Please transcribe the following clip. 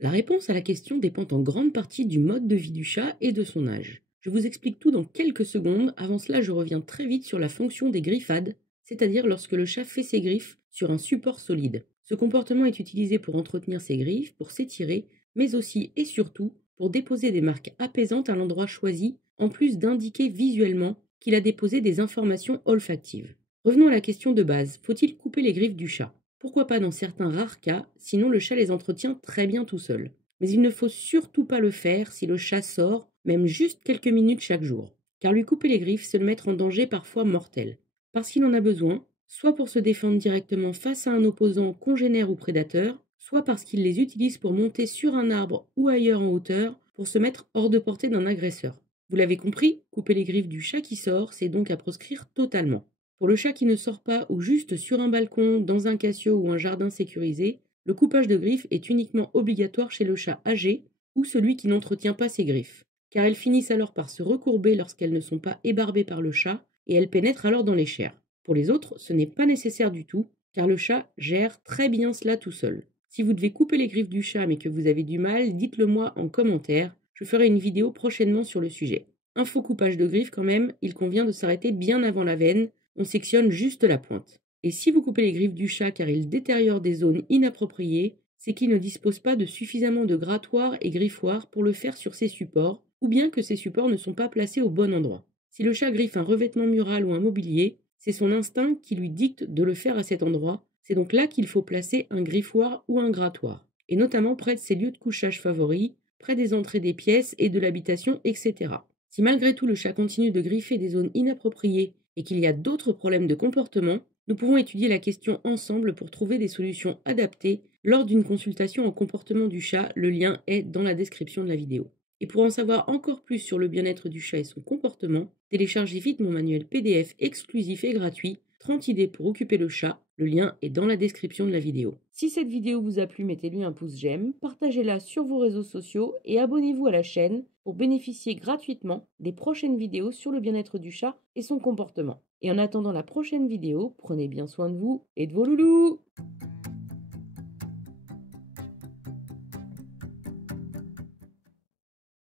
La réponse à la question dépend en grande partie du mode de vie du chat et de son âge. Je vous explique tout dans quelques secondes. Avant cela, je reviens très vite sur la fonction des griffades, c'est-à-dire lorsque le chat fait ses griffes sur un support solide. Ce comportement est utilisé pour entretenir ses griffes, pour s'étirer, mais aussi et surtout pour déposer des marques apaisantes à l'endroit choisi, en plus d'indiquer visuellement qu'il a déposé des informations olfactives. Revenons à la question de base, faut-il couper les griffes du chat? Pourquoi pas dans certains rares cas, sinon le chat les entretient très bien tout seul. Mais il ne faut surtout pas le faire si le chat sort, même juste quelques minutes chaque jour. Car lui couper les griffes, c'est le mettre en danger parfois mortel. Parce qu'il en a besoin, soit pour se défendre directement face à un opposant congénère ou prédateur, soit parce qu'il les utilise pour monter sur un arbre ou ailleurs en hauteur pour se mettre hors de portée d'un agresseur. Vous l'avez compris, couper les griffes du chat qui sort, c'est donc à proscrire totalement. Pour le chat qui ne sort pas ou juste sur un balcon, dans un cassio ou un jardin sécurisé, le coupage de griffes est uniquement obligatoire chez le chat âgé ou celui qui n'entretient pas ses griffes, car elles finissent alors par se recourber lorsqu'elles ne sont pas ébarbées par le chat et elles pénètrent alors dans les chairs. Pour les autres, ce n'est pas nécessaire du tout, car le chat gère très bien cela tout seul. Si vous devez couper les griffes du chat mais que vous avez du mal, dites-le moi en commentaire, je ferai une vidéo prochainement sur le sujet. Un faux coupage de griffes quand même, il convient de s'arrêter bien avant la veine, on sectionne juste la pointe. Et si vous coupez les griffes du chat car il détériore des zones inappropriées, c'est qu'il ne dispose pas de suffisamment de grattoirs et griffoirs pour le faire sur ces supports, ou bien que ces supports ne sont pas placés au bon endroit. Si le chat griffe un revêtement mural ou un mobilier, c'est son instinct qui lui dicte de le faire à cet endroit, c'est donc là qu'il faut placer un griffoir ou un grattoir, et notamment près de ses lieux de couchage favoris, près des entrées des pièces et de l'habitation, etc. Si malgré tout le chat continue de griffer des zones inappropriées et qu'il y a d'autres problèmes de comportement, nous pouvons étudier la question ensemble pour trouver des solutions adaptées lors d'une consultation en comportement du chat. Le lien est dans la description de la vidéo. Et pour en savoir encore plus sur le bien-être du chat et son comportement, téléchargez vite mon manuel PDF exclusif et gratuit 30 idées pour occuper le chat. Le lien est dans la description de la vidéo. Si cette vidéo vous a plu, mettez-lui un pouce j'aime, partagez-la sur vos réseaux sociaux et abonnez-vous à la chaîne pour bénéficier gratuitement des prochaines vidéos sur le bien-être du chat et son comportement. Et en attendant la prochaine vidéo, prenez bien soin de vous et de vos loulous!